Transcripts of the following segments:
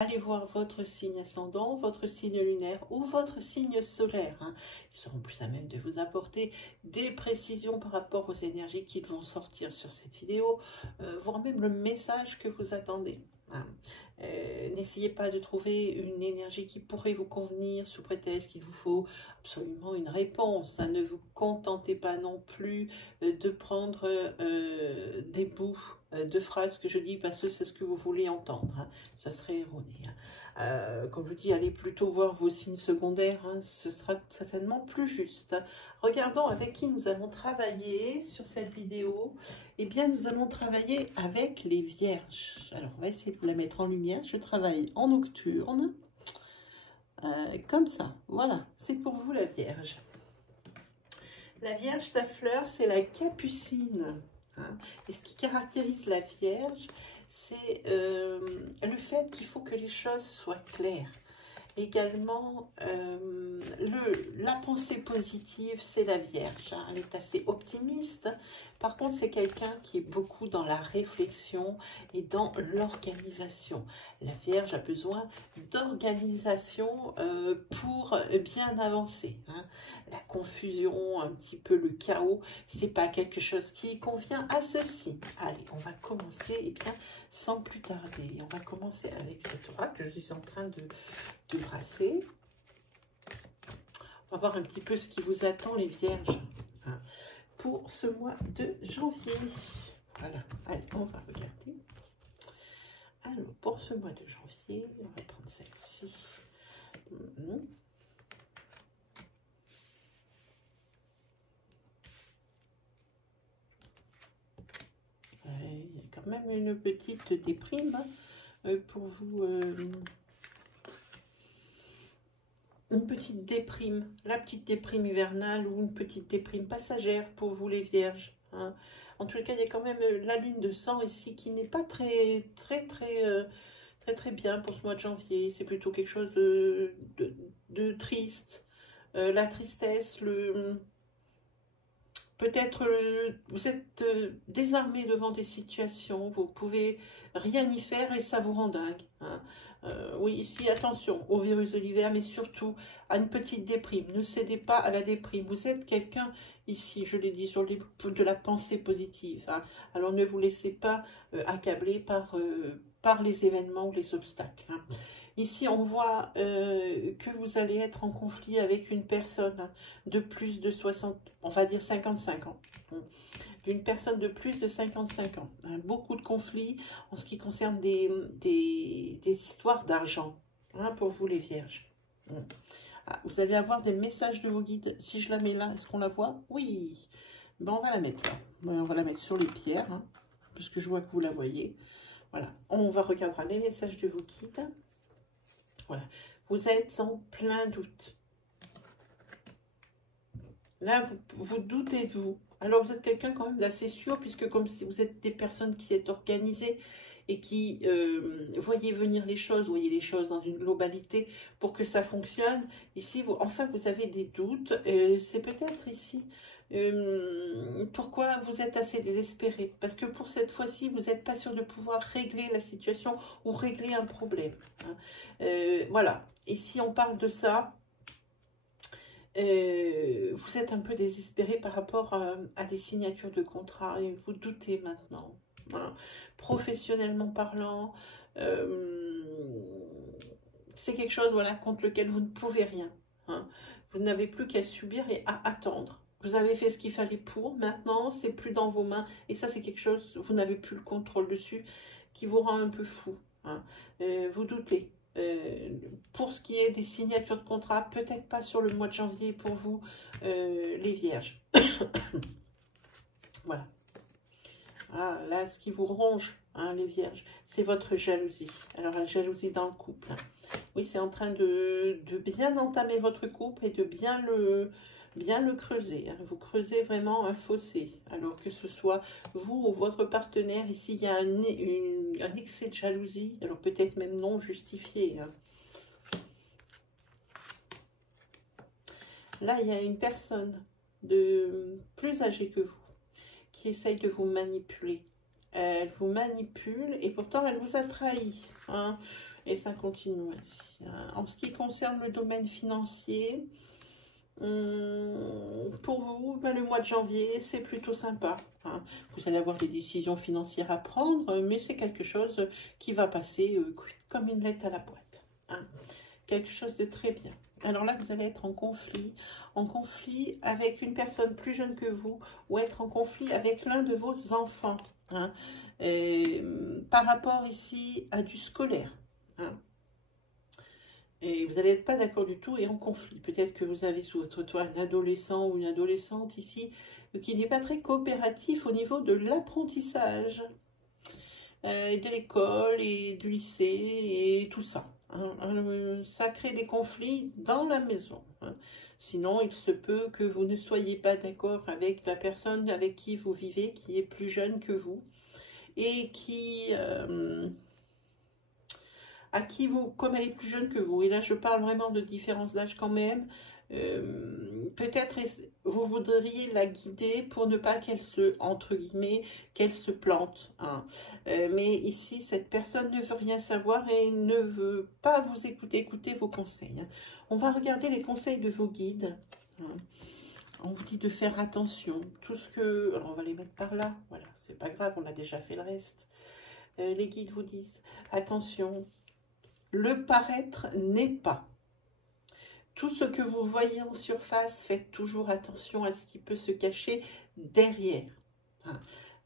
Allez voir votre signe ascendant, votre signe lunaire ou votre signe solaire. Ils seront plus à même de vous apporter des précisions par rapport aux énergies qui vont sortir sur cette vidéo, voire même le message que vous attendez. N'essayez pas de trouver une énergie qui pourrait vous convenir sous prétexte qu'il vous faut absolument une réponse. Ne vous contentez pas non plus de prendre des bouts de phrases que je dis parce que c'est ce que vous voulez entendre. Ça serait erroné. Comme je vous dis, allez plutôt voir vos signes secondaires, ce sera certainement plus juste. Regardons avec qui nous allons travailler sur cette vidéo. Eh bien, nous allons travailler avec les vierges. Alors, on va essayer de vous la mettre en lumière. Je travaille en nocturne, comme ça. Voilà, c'est pour vous la vierge. La vierge, sa fleur, c'est la capucine. Et ce qui caractérise la vierge, c'est le fait qu'il faut que les choses soient claires. Également, la pensée positive, c'est la vierge. Elle est assez optimiste. Par contre, c'est quelqu'un qui est beaucoup dans la réflexion et dans l'organisation. La vierge a besoin d'organisation pour bien avancer. La confusion, un petit peu le chaos, c'est pas quelque chose qui convient à ceci. Allez, on va commencer sans plus tarder. On va commencer avec cet oracle que je suis en train de brasser. On va voir un petit peu ce qui vous attend les vierges pour ce mois de janvier. Voilà, allez, on va regarder. Alors, pour ce mois de janvier, on va prendre celle-ci. Il y a quand même une petite déprime pour vous. Une petite déprime, la petite déprime hivernale ou une petite déprime passagère pour vous les vierges. En tout cas, il y a quand même la lune de sang ici qui n'est pas très bien pour ce mois de janvier. C'est plutôt quelque chose de triste. La tristesse, peut-être vous êtes désarmé devant des situations, vous pouvez rien y faire et ça vous rend dingue. Oui, ici, attention au virus de l'hiver, mais surtout à une petite déprime. Ne cédez pas à la déprime. Vous êtes quelqu'un, ici, je l'ai dit, sur de la pensée positive. Alors, ne vous laissez pas accabler par les événements ou les obstacles. Ici, on voit que vous allez être en conflit avec une personne de plus de 60, on va dire 55 ans. D'une personne de plus de 55 ans. Beaucoup de conflits en ce qui concerne des histoires d'argent pour vous les vierges. Vous allez avoir des messages de vos guides. Si je la mets là, est-ce qu'on la voit? Oui. Ben, on va la mettre là. On va la mettre sur les pierres, puisque je vois que vous la voyez. Voilà. On va regarder les messages de vos guides. Voilà. Vous êtes en plein doute. Là, vous doutez de vous. Alors, vous êtes quelqu'un quand même d'assez sûr, puisque comme si vous êtes des personnes qui êtes organisées et qui voyez venir les choses, voyez les choses dans une globalité pour que ça fonctionne. Ici, vous avez des doutes. C'est peut-être ici pourquoi vous êtes assez désespéré. Parce que pour cette fois-ci, vous n'êtes pas sûr de pouvoir régler la situation ou régler un problème. Voilà. Ici, on parle de ça. Vous êtes un peu désespéré par rapport à des signatures de contrat et vous doutez maintenant. Voilà. Professionnellement parlant, c'est quelque chose contre lequel vous ne pouvez rien. Vous n'avez plus qu'à subir et à attendre. Vous avez fait ce qu'il fallait pour, maintenant c'est plus dans vos mains et ça c'est quelque chose, vous n'avez plus le contrôle dessus qui vous rend un peu fou. Vous doutez. Pour ce qui est des signatures de contrat, peut-être pas sur le mois de janvier pour vous, les vierges. Voilà. Là, ce qui vous ronge, les vierges, c'est votre jalousie. Alors, la jalousie dans le couple. Oui, c'est en train de bien entamer votre couple et de bien le creuser. Vous creusez vraiment un fossé. Alors que ce soit vous ou votre partenaire, ici, il y a un excès de jalousie. Alors peut-être même non justifié. Là, il y a une personne de plus âgée que vous qui essaye de vous manipuler. elle vous manipule et pourtant elle vous a trahi. Hein, et ça continue ainsi. Hein. En ce qui concerne le domaine financier, pour vous, ben, le mois de janvier, c'est plutôt sympa. Hein. Vous allez avoir des décisions financières à prendre, mais c'est quelque chose qui va passer comme une lettre à la boîte. Hein. Quelque chose de très bien. Alors là, vous allez être en conflit avec une personne plus jeune que vous, ou être en conflit avec l'un de vos enfants, hein, par rapport ici à du scolaire. Hein. Et vous n'allez être pas d'accord du tout et en conflit. Peut-être que vous avez sous votre toit un adolescent ou une adolescente ici qui n'est pas très coopératif au niveau de l'apprentissage, de l'école et du lycée et tout ça. Ça crée des conflits dans la maison. Hein. Sinon, il se peut que vous ne soyez pas d'accord avec la personne avec qui vous vivez, qui est plus jeune que vous, et qui, à qui vous, comme elle est plus jeune que vous, et là je parle vraiment de différence d'âge quand même, peut-être vous voudriez la guider pour ne pas qu'elle se, entre guillemets, qu'elle se plante. Hein. Mais ici, cette personne ne veut rien savoir et ne veut pas vous écouter vos conseils. Hein. On va regarder les conseils de vos guides. Hein. On vous dit de faire attention. Tout ce que... Alors, on va les mettre par là. Voilà, c'est pas grave, on a déjà fait le reste. Les guides vous disent, attention, le paraître n'est pas. Tout ce que vous voyez en surface, faites toujours attention à ce qui peut se cacher derrière.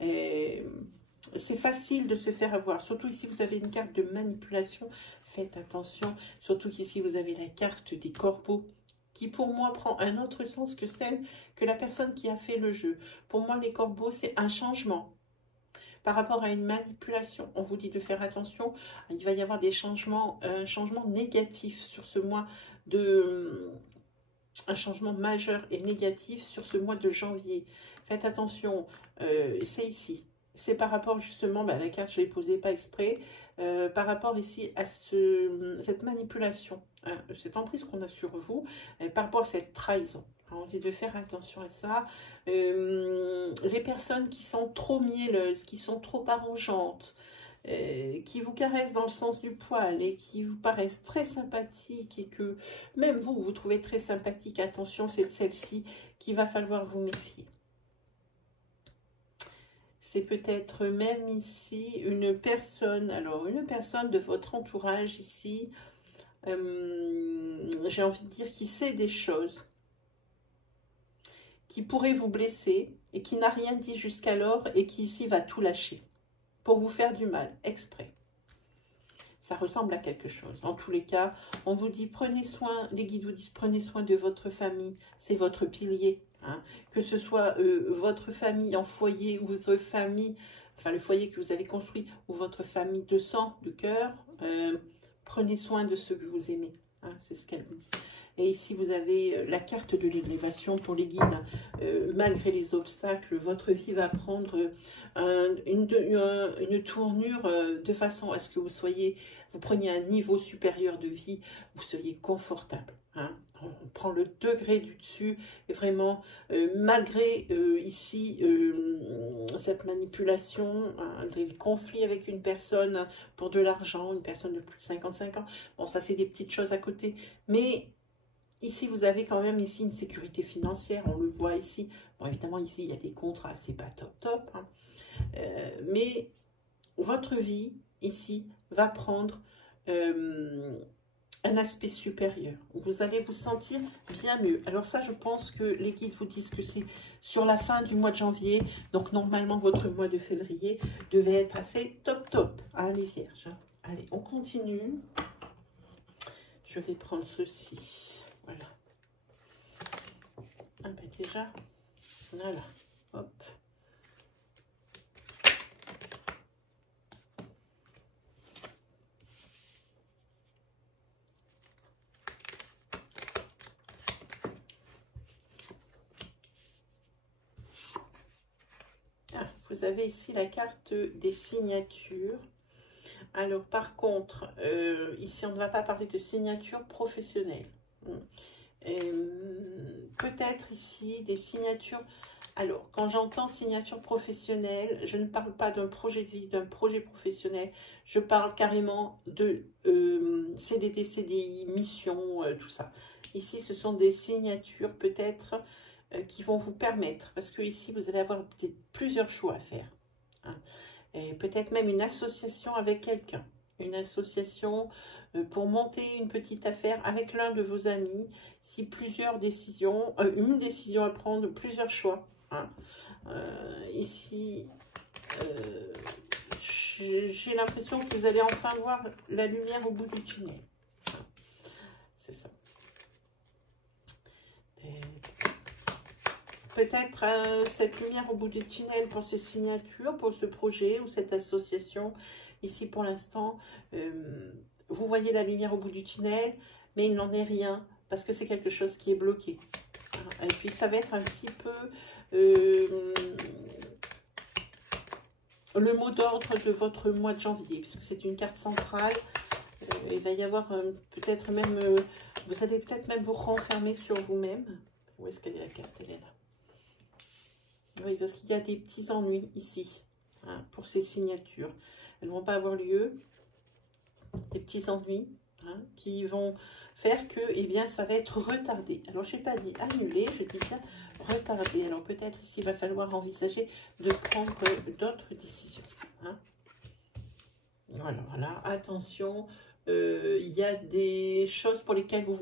C'est facile de se faire avoir. Surtout ici, vous avez une carte de manipulation. Faites attention. Surtout qu'ici, vous avez la carte des corbeaux qui, pour moi, prend un autre sens que celle que la personne qui a fait le jeu. Pour moi, les corbeaux, c'est un changement. Par rapport à une manipulation, on vous dit de faire attention. Il va y avoir des changements, un changement négatif sur ce mois un changement majeur et négatif sur ce mois de janvier. Faites attention, c'est ici. C'est par rapport justement, la carte je l'ai posée pas exprès, par rapport ici à cette manipulation, hein, cette emprise qu'on a sur vous, par rapport à cette trahison. On dit de faire attention à ça. Les personnes qui sont trop mielleuses, qui sont trop arrangeantes, qui vous caressent dans le sens du poil et qui vous paraissent très sympathiques et que même vous, vous trouvez très sympathique, attention, c'est de celle-ci qu'il va falloir vous méfier. C'est peut-être même ici une personne, alors une personne de votre entourage ici, j'ai envie de dire qui sait des choses, qui pourrait vous blesser et qui n'a rien dit jusqu'alors et qui ici va tout lâcher pour vous faire du mal, exprès. Ça ressemble à quelque chose. En tous les cas, on vous dit, prenez soin, les guides vous disent, prenez soin de votre famille, c'est votre pilier. Hein. Que ce soit votre famille en foyer ou votre famille, enfin le foyer que vous avez construit, ou votre famille de sang, de cœur, prenez soin de ceux que vous aimez. Hein, c'est ce qu'elle vous dit. Et ici, vous avez la carte de l'élévation pour les guides. Malgré les obstacles, votre vie va prendre une tournure de façon à ce que vous preniez un niveau supérieur de vie, vous soyez confortable. Hein. On prend le degré du dessus et vraiment, malgré ici cette manipulation, les conflits avec une personne pour de l'argent, une personne de plus de 55 ans, bon ça c'est des petites choses à côté, mais ici, vous avez quand même ici une sécurité financière, on le voit ici. Bon, évidemment, ici, il y a des contrats, c'est pas top. Hein. Mais votre vie, ici, va prendre un aspect supérieur. Vous allez vous sentir bien mieux. Alors ça, je pense que les guides vous disent que c'est sur la fin du mois de janvier. Donc, normalement, votre mois de février devait être assez top, hein, les vierges. Allez, on continue. Je vais prendre ceci. Voilà. Ah ben déjà, voilà, hop. Ah, vous avez ici la carte des signatures. Alors par contre, ici on ne va pas parler de signature professionnelle. peut-être ici des signatures. Alors, quand j'entends signature professionnelle, je ne parle pas d'un projet de vie, d'un projet professionnel. Je parle carrément de CDD, CDI, mission, tout ça. Ici, ce sont des signatures peut-être qui vont vous permettre, parce que ici, vous allez avoir plusieurs choix à faire. Hein. Et peut-être même une association avec quelqu'un. Une association pour monter une petite affaire avec l'un de vos amis. Si plusieurs décisions, une décision à prendre, plusieurs choix. Hein. Ici, j'ai l'impression que vous allez enfin voir la lumière au bout du tunnel. C'est ça. Peut-être cette lumière au bout du tunnel pour ces signatures, pour ce projet ou cette association. Ici, pour l'instant, vous voyez la lumière au bout du tunnel, mais il n'en est rien parce que c'est quelque chose qui est bloqué. Et puis, ça va être un petit peu le mot d'ordre de votre mois de janvier, puisque c'est une carte centrale. Il va y avoir peut-être même, vous allez peut-être même vous renfermer sur vous-même. Où est-ce qu'elle est la carte? Elle est là. Oui, parce qu'il y a des petits ennuis ici, hein, pour ces signatures. Elles ne vont pas avoir lieu. Des petits ennuis, hein, qui vont faire que, eh bien, ça va être retardé. Alors, je n'ai pas dit annuler, je dis bien retardé. Alors, peut-être ici, il va falloir envisager de prendre d'autres décisions. Hein. Voilà, voilà, attention, il y a des choses pour lesquelles vous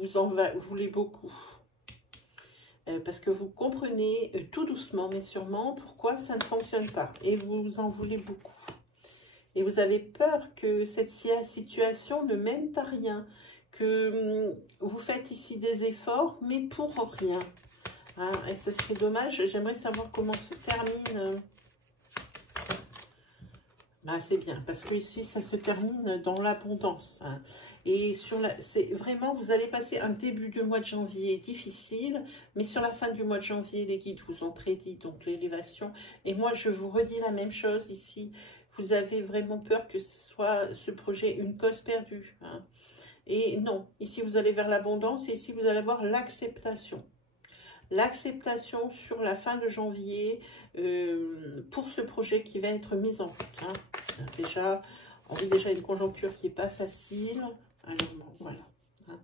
voulez beaucoup. Parce que vous comprenez tout doucement, mais sûrement, pourquoi ça ne fonctionne pas. Et vous en voulez beaucoup. Et vous avez peur que cette situation ne mène à rien. Que vous faites ici des efforts, mais pour rien. Hein, et ce serait dommage. J'aimerais savoir comment se termine. Ben, c'est bien, parce que ici, ça se termine dans l'abondance. Hein. Et c'est vraiment, vous allez passer un début de mois de janvier difficile, mais sur la fin du mois de janvier, les guides vous ont prédit donc l'élévation. Et moi, je vous redis la même chose ici. Vous avez vraiment peur que ce soit ce projet une cause perdue. Hein. Et non, ici, vous allez vers l'abondance et ici, vous allez avoir l'acceptation. L'acceptation sur la fin de janvier pour ce projet qui va être mis en route. Hein. Déjà, on vit déjà une conjoncture qui n'est pas facile. Alors, voilà. Hein.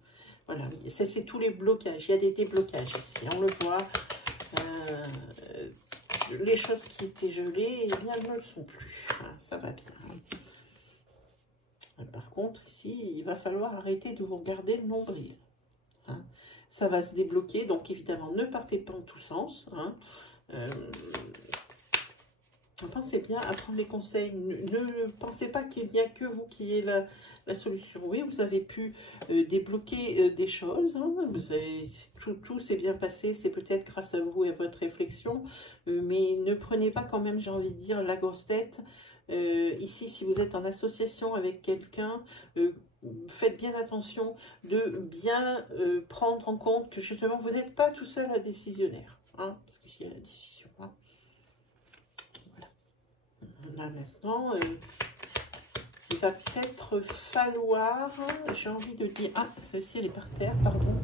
Voilà, ça c'est tous les blocages. Il y a des déblocages ici, on le voit. Les choses qui étaient gelées, eh bien, elles ne le sont plus. Hein, ça va bien. Par contre, ici, il va falloir arrêter de vous regarder le nombril. Hein. Ça va se débloquer, donc évidemment, ne partez pas en tous sens. Hein. Pensez bien à prendre les conseils. Ne pensez pas qu'il n'y a que vous qui ayez la solution. Oui, vous avez pu débloquer des choses. Hein. Tout s'est bien passé. C'est peut-être grâce à vous et à votre réflexion. Mais ne prenez pas quand même, j'ai envie de dire, la grosse tête. Ici, si vous êtes en association avec quelqu'un, faites bien attention de bien prendre en compte que justement, vous n'êtes pas tout seul à décisionnaire. Hein, parce qu'il y a la décision. Hein. Là maintenant, il va peut-être falloir, j'ai envie de dire, ah, celle-ci elle est par terre, pardon,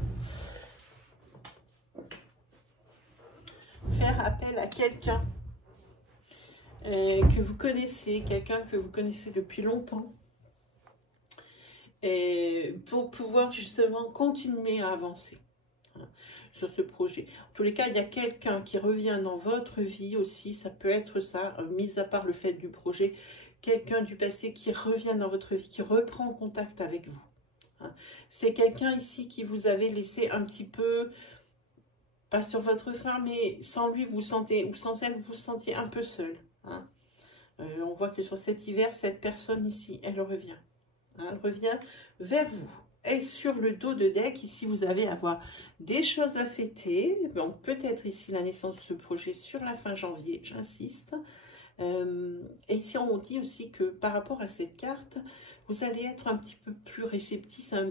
faire appel à quelqu'un que vous connaissez, quelqu'un que vous connaissez depuis longtemps, et pour pouvoir justement continuer à avancer. Sur ce projet. En tous les cas, il y a quelqu'un qui revient dans votre vie aussi, ça peut être ça, mis à part le fait du projet, quelqu'un du passé qui revient dans votre vie, qui reprend contact avec vous. Hein. C'est quelqu'un ici qui vous avait laissé un petit peu, pas sur votre faim, mais sans lui, vous sentez, ou sans elle, vous vous sentiez un peu seul. Hein. On voit que sur cet hiver, cette personne ici, elle revient. Hein, elle revient vers vous. Et sur le dos de deck, ici, vous allez avoir des choses à fêter. Donc, peut-être ici la naissance de ce projet sur la fin janvier, j'insiste. Et ici, on dit aussi que par rapport à cette carte, vous allez être un petit peu plus réceptif, un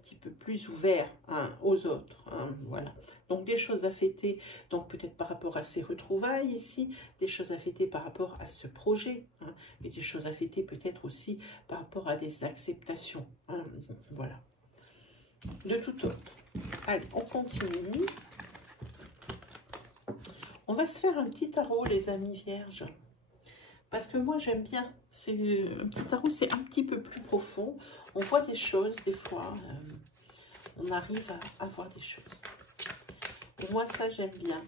petit peu plus ouvert hein, aux autres. Hein, voilà. Donc, des choses à fêter, donc peut-être par rapport à ces retrouvailles ici, des choses à fêter par rapport à ce projet, hein, et des choses à fêter peut-être aussi par rapport à des acceptations. Hein, voilà. De tout autre. Allez, on continue. On va se faire un petit tarot, les amis vierges. Parce que moi, j'aime bien. C'est un petit tarot, c'est un petit peu plus profond. On voit des choses, des fois. On arrive à voir des choses. Et moi, ça, j'aime bien.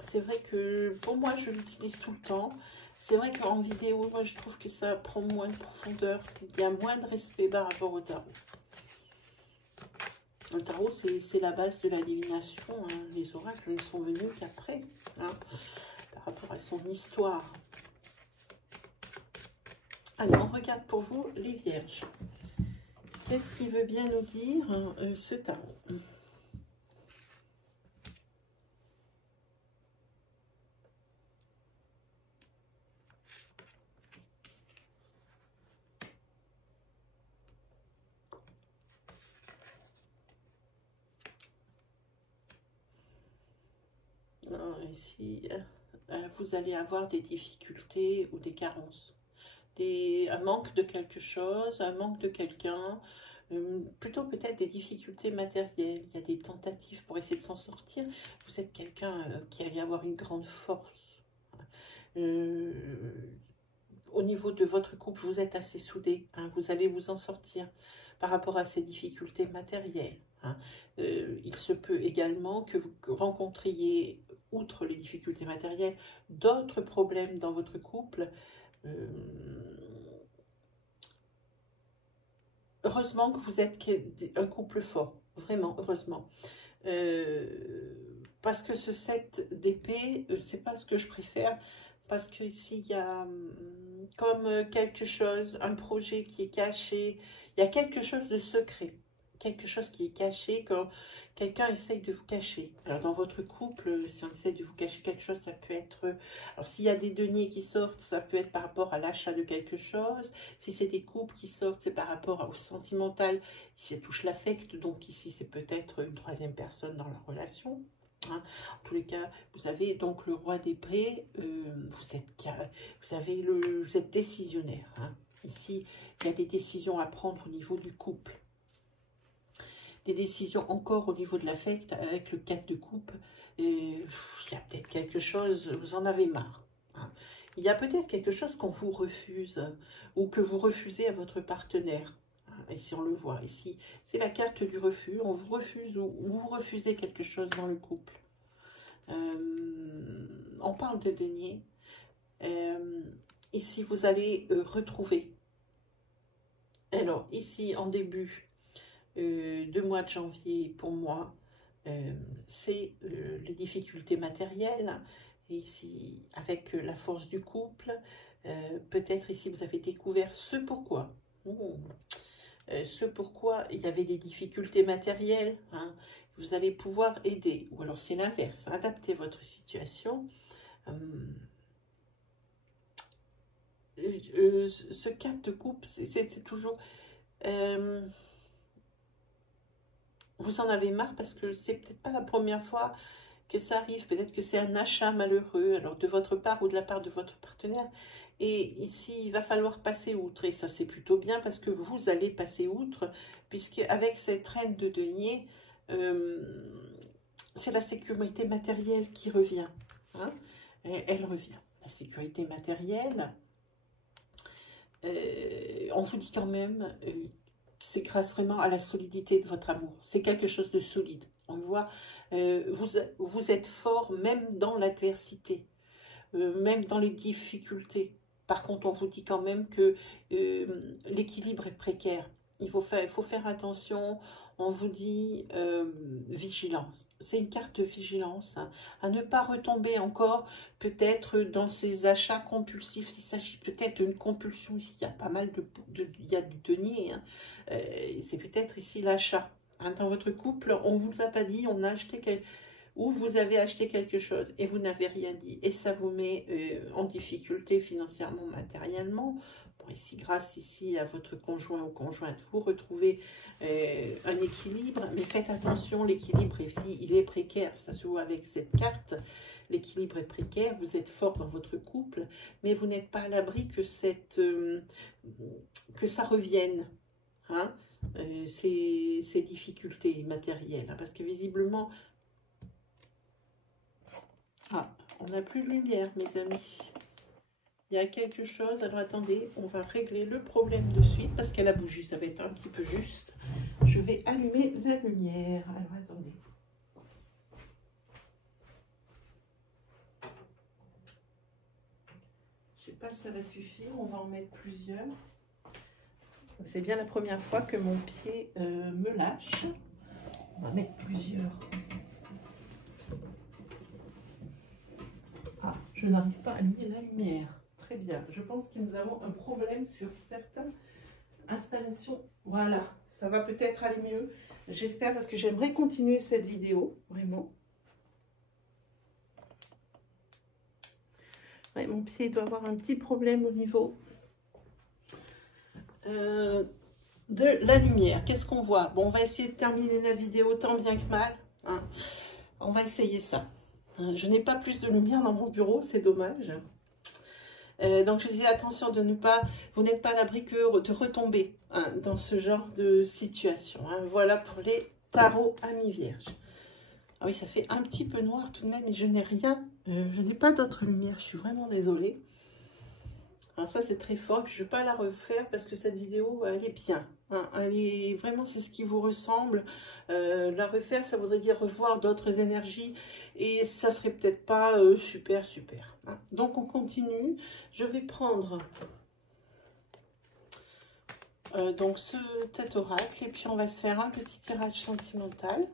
C'est vrai que, pour moi, je l'utilise tout le temps. C'est vrai qu'en vidéo, moi, je trouve que ça prend moins de profondeur. Il y a moins de respect par rapport au tarot. Le tarot, c'est la base de la divination. Hein. Les oracles ne sont venus qu'après, hein, par rapport à son histoire. Allez, on regarde pour vous les vierges. Qu'est-ce qui veut bien nous dire ce tarot? Ici, vous allez avoir des difficultés ou des carences. Un manque de quelque chose, un manque de quelqu'un, plutôt peut-être des difficultés matérielles. Il y a des tentatives pour essayer de s'en sortir. Vous êtes quelqu'un qui allait avoir une grande force. Au niveau de votre couple, vous êtes assez soudés. Hein, vous allez vous en sortir par rapport à ces difficultés matérielles. Hein. Il se peut également que vous rencontriez, outre les difficultés matérielles, d'autres problèmes dans votre couple. Heureusement que vous êtes un couple fort, vraiment, heureusement. Parce que ce 7 d'épée, c'est pas ce que je préfère, parce que ici, il y a comme quelque chose, un projet qui est caché, il y a quelque chose de secret, quelque chose qui est caché, quand quelqu'un essaye de vous cacher. Alors, dans votre couple, si on essaie de vous cacher quelque chose, ça peut être... Alors, s'il y a des deniers qui sortent, ça peut être par rapport à l'achat de quelque chose. Si c'est des couples qui sortent, c'est par rapport au sentimental. Si ça touche l'affect, donc ici, c'est peut-être une troisième personne dans la relation. Hein. En tous les cas, vous avez donc le roi d'épée, vous êtes décisionnaire. Hein. Ici, il y a des décisions à prendre au niveau du couple. Des décisions encore au niveau de l'affect avec le 4 de coupe. Il y a peut-être quelque chose, vous en avez marre. Hein. Il y a peut-être quelque chose qu'on vous refuse ou que vous refusez à votre partenaire. Ici, on le voit. Ici, c'est la carte du refus. On vous refuse ou vous refusez quelque chose dans le couple. On parle de denier. Ici, vous allez retrouver. Alors, ici, en début de mois de janvier, pour moi, c'est les difficultés matérielles. Et ici, avec la force du couple, peut-être ici, vous avez découvert ce pourquoi. Ce pourquoi il y avait des difficultés matérielles, hein, vous allez pouvoir aider. Ou alors c'est l'inverse, adaptez votre situation. Ce 4 de coupe, c'est toujours... vous en avez marre parce que c'est peut-être pas la première fois que ça arrive. Peut-être que c'est un achat malheureux, alors de votre part ou de la part de votre partenaire. Et ici, il va falloir passer outre. Et ça, c'est plutôt bien parce que vous allez passer outre, puisque avec cette reine de denier, c'est la sécurité matérielle qui revient. Hein, elle revient. La sécurité matérielle, on vous dit quand même, c'est grâce vraiment à la solidité de votre amour. C'est quelque chose de solide. On le voit, vous êtes fort même dans l'adversité, même dans les difficultés. Par contre, on vous dit quand même que l'équilibre est précaire. Il faut faire attention. On vous dit vigilance. C'est une carte de vigilance, hein, à ne pas retomber encore peut-être dans ces achats compulsifs. Il s'agit peut-être d'une compulsion ici. Il y a pas mal il y a du denier. Hein. C'est peut-être ici l'achat. Hein, dans votre couple, on ne vous a pas dit, on a acheté ou vous avez acheté quelque chose et vous n'avez rien dit. Et ça vous met en difficulté financièrement, matériellement. Bon, ici, grâce ici à votre conjoint ou conjointe, vous retrouvez un équilibre. Mais faites attention, l'équilibre ici, il est précaire. Ça se voit avec cette carte. L'équilibre est précaire. Vous êtes fort dans votre couple, mais vous n'êtes pas à l'abri que ça revienne. Hein. ces difficultés matérielles. Hein, parce que visiblement... Ah, on n'a plus de lumière, mes amis. Il y a quelque chose. Alors, attendez, on va régler le problème de suite parce qu'elle a bougé. Ça va être un petit peu juste. Je vais allumer la lumière. Alors, attendez. Je ne sais pas si ça va suffire. On va en mettre plusieurs. C'est bien la première fois que mon pied me lâche. On va mettre plusieurs. Ah, je n'arrive pas à allumer la lumière. Très bien. Je pense que nous avons un problème sur certaines installations. Voilà, ça va peut-être aller mieux. J'espère parce que j'aimerais continuer cette vidéo, vraiment. Ouais, mon pied doit avoir un petit problème au niveau de la lumière. Qu'est-ce qu'on voit? Bon, on va essayer de terminer la vidéo tant bien que mal. Hein. On va essayer ça. Je n'ai pas plus de lumière dans mon bureau, c'est dommage. Donc je disais attention de ne pas, vous n'êtes pas à l'abri que de retomber hein, dans ce genre de situation. Hein. Voilà pour les tarots amis vierges. Ah oui, ça fait un petit peu noir tout de même, mais je n'ai rien, je n'ai pas d'autre lumière, je suis vraiment désolée. Alors ça c'est très fort, je ne vais pas la refaire parce que cette vidéo elle est bien. Hein, elle est vraiment, c'est ce qui vous ressemble. La refaire, ça voudrait dire revoir d'autres énergies et ça serait peut-être pas super. Hein. Donc on continue. Je vais prendre donc cet oracle et puis on va se faire un petit tirage sentimental.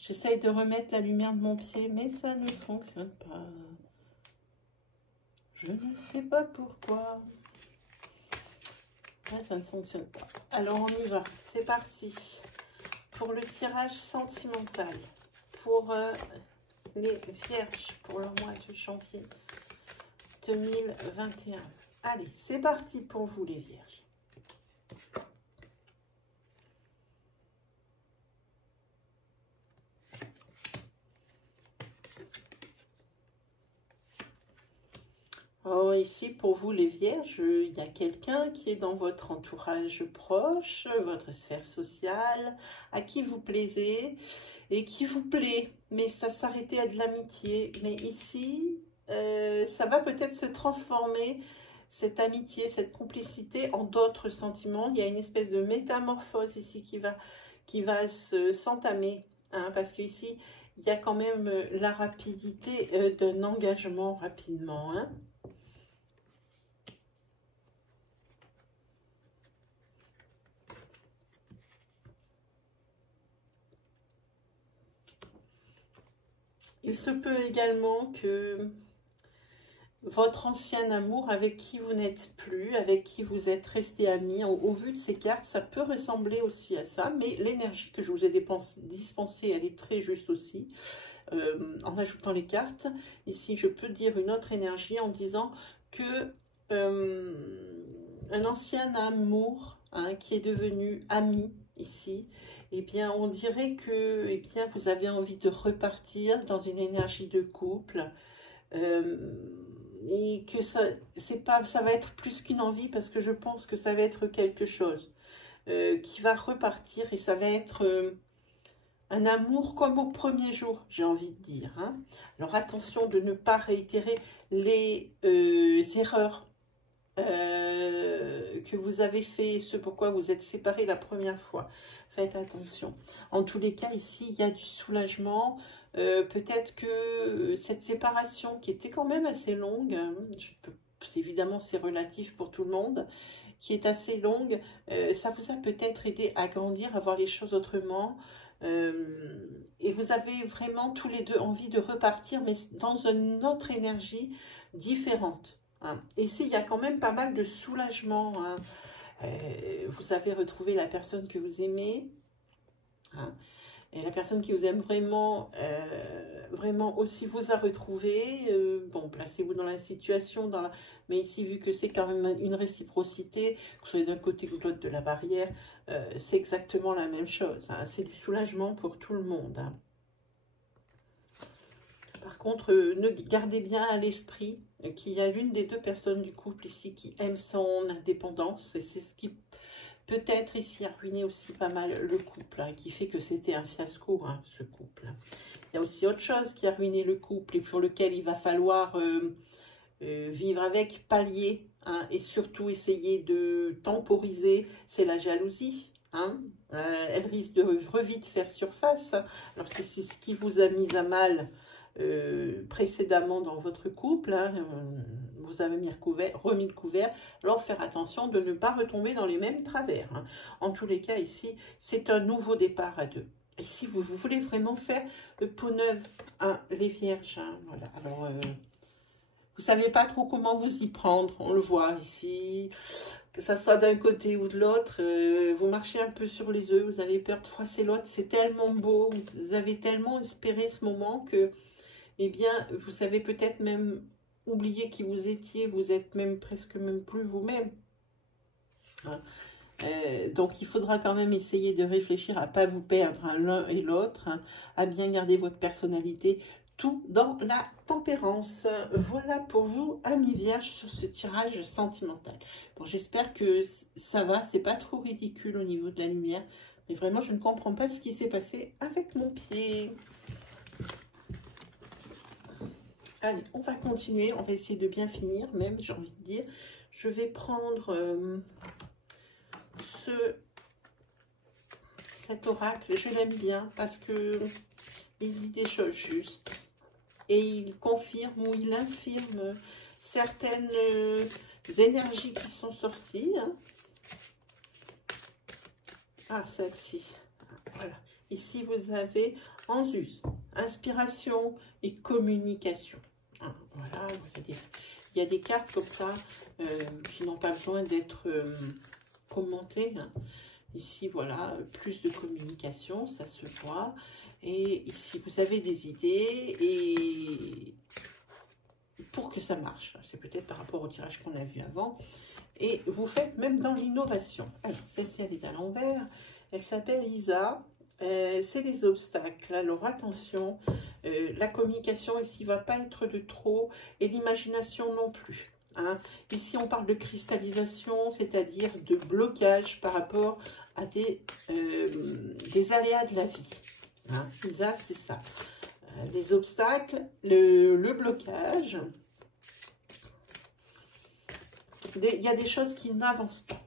J'essaye de remettre la lumière de mon pied, mais ça ne fonctionne pas. Je ne sais pas pourquoi. Là, ça ne fonctionne pas. Alors, on y va. C'est parti. Pour le tirage sentimental. Pour les vierges. Pour le mois de janvier 2021. Allez, c'est parti pour vous, les vierges. Oh, ici, pour vous, les vierges, il y a quelqu'un qui est dans votre entourage proche, votre sphère sociale, à qui vous plaisez et qui vous plaît. Mais ça s'arrêtait à de l'amitié. Mais ici, ça va peut-être se transformer, cette amitié, cette complicité, en d'autres sentiments. Il y a une espèce de métamorphose ici qui va s'entamer. Hein, parce qu'ici, il y a quand même la rapidité d'un engagement rapidement. Hein. Il se peut également que votre ancien amour avec qui vous n'êtes plus, avec qui vous êtes resté amis, au vu de ces cartes, ça peut ressembler aussi à ça, mais l'énergie que je vous ai dispensée, elle est très juste aussi. En ajoutant les cartes, ici je peux dire une autre énergie en disant que un ancien amour hein, qui est devenu ami ici, eh bien, on dirait que eh bien, vous avez envie de repartir dans une énergie de couple et que ça va être plus qu'une envie parce que je pense que ça va être quelque chose qui va repartir et ça va être un amour comme au premier jour, j'ai envie de dire. Hein. Alors, attention de ne pas réitérer les erreurs que vous avez fait, ce pourquoi vous êtes séparés la première fois. Faites attention. En tous les cas, ici, il y a du soulagement. Peut-être que cette séparation, qui était quand même assez longue, hein, évidemment, c'est relatif pour tout le monde, qui est assez longue, ça vous a peut-être aidé à grandir, à voir les choses autrement. Et vous avez vraiment tous les deux envie de repartir, mais dans une autre énergie différente. Hein. Et ici, il y a quand même pas mal de soulagement. Hein. Vous avez retrouvé la personne que vous aimez. Hein. Et la personne qui vous aime vraiment, vraiment aussi vous a retrouvé. Bon, placez-vous dans la situation. Mais ici, vu que c'est quand même une réciprocité, que vous soyez d'un côté ou de l'autre de la barrière, c'est exactement la même chose. Hein. C'est du soulagement pour tout le monde. Hein. Par contre, ne gardez bien à l'esprit qu'il y a l'une des deux personnes du couple ici qui aime son indépendance. Et c'est ce qui peut-être ici a ruiné aussi pas mal le couple, hein, qui fait que c'était un fiasco, hein, ce couple. Il y a aussi autre chose qui a ruiné le couple et pour lequel il va falloir vivre avec, pallier, hein, et surtout essayer de temporiser, c'est la jalousie. Hein. Elle risque de revite faire surface. Alors c'est ce qui vous a mis à mal précédemment dans votre couple, hein, vous avez remis le couvert, alors faire attention de ne pas retomber dans les mêmes travers. Hein. En tous les cas, ici, c'est un nouveau départ à deux. Ici, vous voulez vraiment faire peau neuve, hein, les vierges. Hein, voilà. Alors, vous ne savez pas trop comment vous y prendre, on le voit ici, que ça soit d'un côté ou de l'autre, vous marchez un peu sur les œufs, vous avez peur de froisser l'autre, c'est tellement beau, vous avez tellement espéré ce moment que, eh bien, vous avez peut-être même oublié qui vous étiez, vous êtes même presque même plus vous-même. Hein. Donc, il faudra quand même essayer de réfléchir à ne pas vous perdre hein, l'un et l'autre, hein, à bien garder votre personnalité, tout dans la tempérance. Voilà pour vous, amis vierges, sur ce tirage sentimental. Bon, j'espère que ça va, c'est pas trop ridicule au niveau de la lumière, mais vraiment, je ne comprends pas ce qui s'est passé avec mon pied. Allez, on va continuer, on va essayer de bien finir, même, j'ai envie de dire. Je vais prendre cet oracle, je l'aime bien parce que il dit des choses justes et il confirme ou il infirme certaines énergies qui sont sorties. Hein. Ah, celle-ci, voilà. Ici, vous avez Anzus, inspiration et communication. Ah, voilà, il y a des cartes comme ça qui n'ont pas besoin d'être commentées. Hein. Ici, voilà, plus de communication, ça se voit. Et ici, vous avez des idées et pour que ça marche. C'est peut-être par rapport au tirage qu'on a vu avant. Et vous faites même dans l'innovation. Alors, celle-ci, elle est à l'envers. Elle s'appelle Isa. C'est les obstacles. Alors, attention, la communication ici ne va pas être de trop et l'imagination non plus. Hein. Ici, on parle de cristallisation, c'est-à-dire de blocage par rapport à des aléas de la vie. Hein. Isa, c'est ça. Les obstacles, le blocage. Il y a des choses qui n'avancent pas.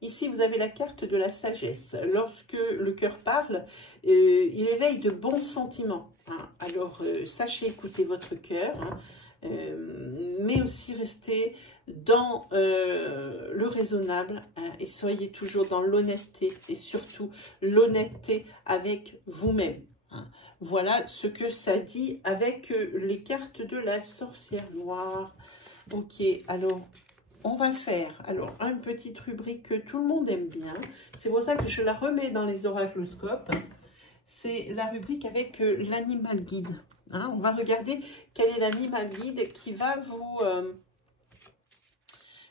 Ici, vous avez la carte de la sagesse. Lorsque le cœur parle, il éveille de bons sentiments. Hein. Alors, sachez écouter votre cœur, hein, mais aussi restez dans le raisonnable hein, et soyez toujours dans l'honnêteté et surtout l'honnêteté avec vous-même. Hein. Voilà ce que ça dit avec les cartes de la sorcière noire. Ok, alors... on va faire alors une petite rubrique que tout le monde aime bien. C'est pour ça que je la remets dans les oracloscopes. C'est la rubrique avec l'animal guide. Hein, on va regarder quel est l'animal guide qui va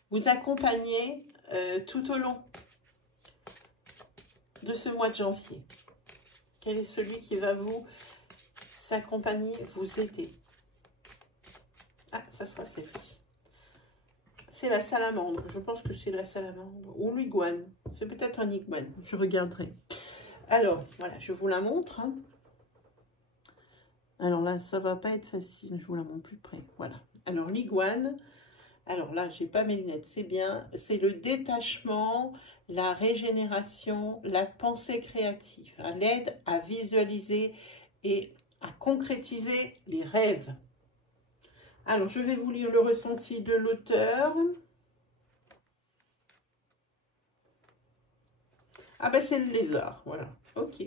vous accompagner tout au long de ce mois de janvier. Quel est celui qui va vous accompagner, vous aider? Ah, ça sera celle-ci. C'est la salamandre. Je pense que c'est la salamandre. Ou l'iguane. C'est peut-être un iguane. Je regarderai. Alors, voilà, je vous la montre. Hein. Alors là, ça va pas être facile. Je vous la montre plus près. Voilà. Alors, l'iguane. Alors là, j'ai pas mes lunettes. C'est bien. C'est le détachement, la régénération, la pensée créative. L'aide à visualiser et à concrétiser les rêves. Alors, je vais vous lire le ressenti de l'auteur. Ah ben, c'est le lézard, voilà. Ok.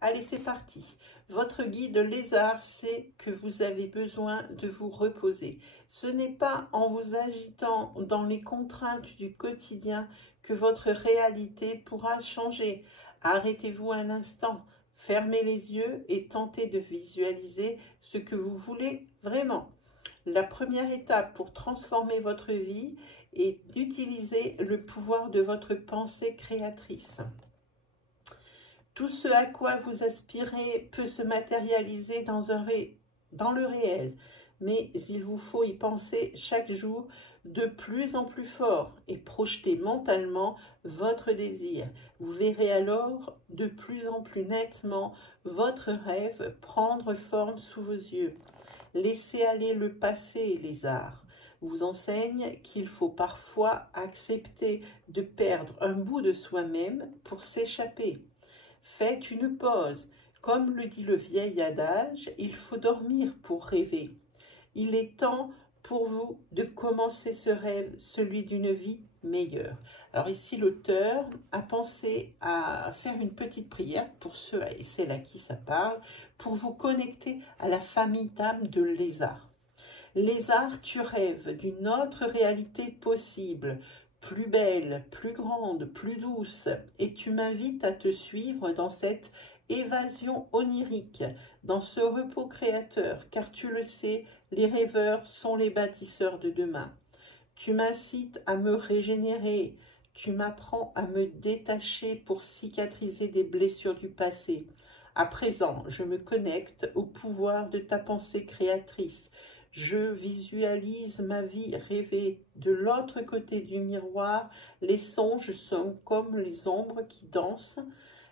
Allez, c'est parti. Votre guide lézard sait que vous avez besoin de vous reposer. Ce n'est pas en vous agitant dans les contraintes du quotidien que votre réalité pourra changer. Arrêtez-vous un instant, fermez les yeux et tentez de visualiser ce que vous voulez vraiment. La première étape pour transformer votre vie est d'utiliser le pouvoir de votre pensée créatrice. Tout ce à quoi vous aspirez peut se matérialiser dans le réel, mais il vous faut y penser chaque jour de plus en plus fort et projeter mentalement votre désir. Vous verrez alors de plus en plus nettement votre rêve prendre forme sous vos yeux. Laissez aller le passé, les arts vous enseigne qu'il faut parfois accepter de perdre un bout de soi-même pour s'échapper. Faites une pause. Comme le dit le vieil adage, il faut dormir pour rêver. Il est temps pour vous de commencer ce rêve, celui d'une vie meilleure. Alors ici, l'auteur a pensé à faire une petite prière pour ceux et celles à qui ça parle, pour vous connecter à la famille d'âme de Lézard. Lézard, tu rêves d'une autre réalité possible, plus belle, plus grande, plus douce, et tu m'invites à te suivre dans cette évasion onirique, dans ce repos créateur, car tu le sais, les rêveurs sont les bâtisseurs de demain. Tu m'incites à me régénérer, tu m'apprends à me détacher pour cicatriser des blessures du passé. À présent, je me connecte au pouvoir de ta pensée créatrice. Je visualise ma vie rêvée. De l'autre côté du miroir, les songes sont comme les ombres qui dansent,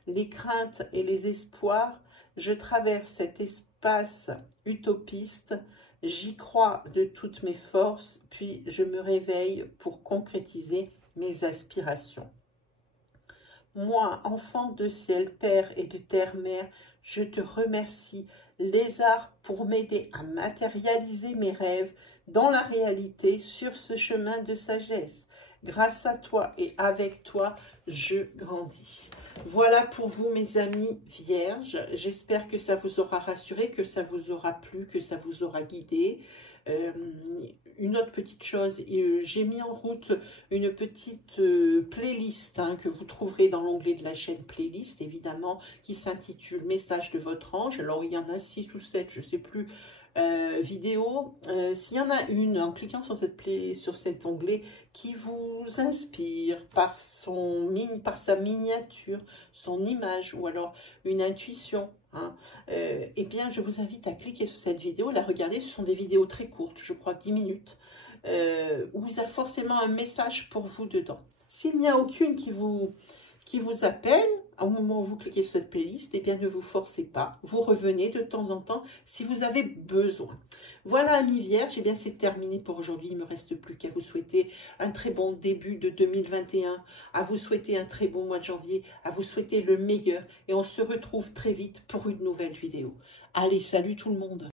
les craintes et les espoirs. Je traverse cet espace utopiste, j'y crois de toutes mes forces, puis je me réveille pour concrétiser mes aspirations. Moi, enfant de ciel, Père et de terre, Mère, je te remercie, Lézard, pour m'aider à matérialiser mes rêves dans la réalité sur ce chemin de sagesse. Grâce à toi et avec toi, je grandis. Voilà pour vous, mes amis vierges. J'espère que ça vous aura rassuré, que ça vous aura plu, que ça vous aura guidé. Une autre petite chose, j'ai mis en route une petite playlist que vous trouverez dans l'onglet de la chaîne playlist, évidemment, qui s'intitule Message de votre ange. Alors, il y en a 6 ou 7, je ne sais plus, vidéos. S'il y en a une, en cliquant sur cet onglet, qui vous inspire par sa miniature, son image, ou alors une intuition, eh bien, je vous invite à cliquer sur cette vidéo, la regarder. Ce sont des vidéos très courtes, je crois 10 minutes, où il y a forcément un message pour vous dedans. S'il n'y a aucune qui vous appelle, au moment où vous cliquez sur cette playlist, eh bien, ne vous forcez pas. Vous revenez de temps en temps si vous avez besoin. Voilà, amis vierges, eh bien, c'est terminé pour aujourd'hui. Il ne me reste plus qu'à vous souhaiter un très bon début de 2021, à vous souhaiter un très bon mois de janvier, à vous souhaiter le meilleur. Et on se retrouve très vite pour une nouvelle vidéo. Allez, salut tout le monde!